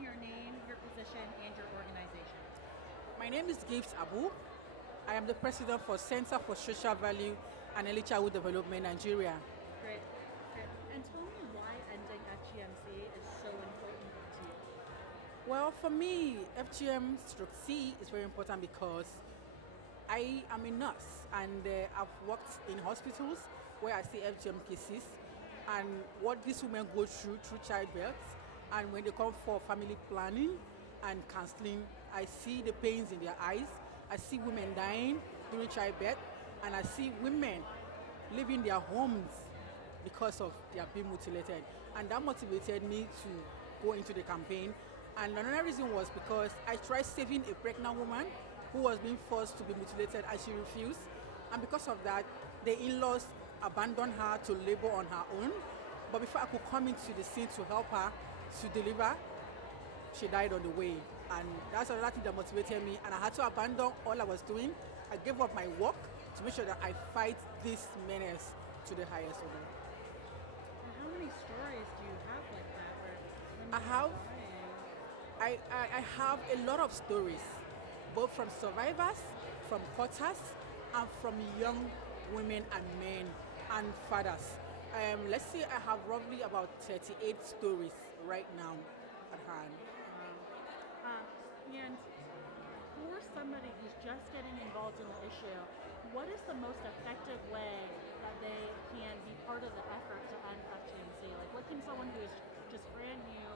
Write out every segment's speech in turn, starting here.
me your name, your position, and your organization. My name is Gibbs Abu. I am the president for Center for Social Value and Early Childhood Development Nigeria. Great, great. And tell me why ending FGMC is so important to you. Well, for me, FGM stroke C is very important because I am a nurse and I've worked in hospitals where I see FGM cases and what these women go through childbirth and when they come for family planning and counseling, I see the pains in their eyes. I see women dying during childbirth and I see women leaving their homes because of they are being mutilated. And that motivated me to go into the campaign. And another reason was because I tried saving a pregnant woman who was being forced to be mutilated and she refused. And because of that, the in-laws abandoned her to labor on her own. But before I could come into the scene to help her to deliver, she died on the way. And that's another thing that motivated me. And I had to abandon all I was doing. I gave up my work to make sure that I fight this menace to the highest order. And how many stories do you have like that where women I are have dying? I have a lot of stories, both from survivors, from cutters, and from young women and men and fathers. Let's say I have roughly about 38 stories right now at hand. And for somebody who's just getting involved in the issue, what is the most effective way that they can be part of the effort to end FGMC? Like, what can someone who is just brand new,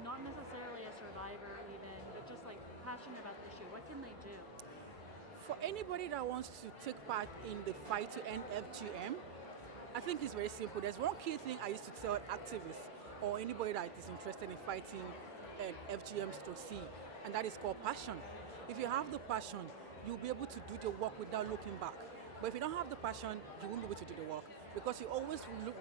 not necessarily a survivor even, but just like passionate about the issue, what can they do? For anybody that wants to take part in the fight to end FGM, I think it's very simple. There's one key thing I used to tell activists or anybody that is interested in fighting FGM stroke C, and that is called passion. If you have the passion, you'll be able to do the work without looking back. But if you don't have the passion, you won't be able to do the work because you always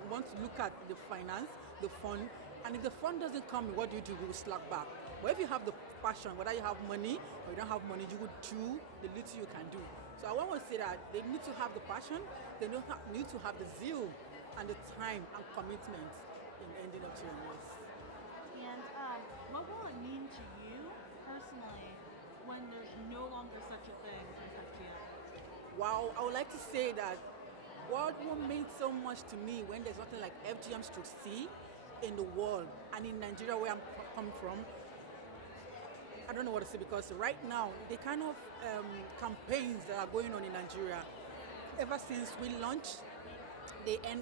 want to look at the finance, the fund, and if the fund doesn't come, what do? You will slack back. But if you have the passion, whether you have money or you don't have money, you would do the little you can do. So I want to say that they need to have the passion, they need to have the zeal and the time and commitment in ending up challenges. And what will it mean to you personally when there's no longer such a thing as FGM? Wow, I would like to say that what means so much to me when there's nothing like FGM stroke C in the world and in Nigeria where I'm coming from, I don't know what to say because right now the kind of campaigns that are going on in Nigeria, ever since we launched the End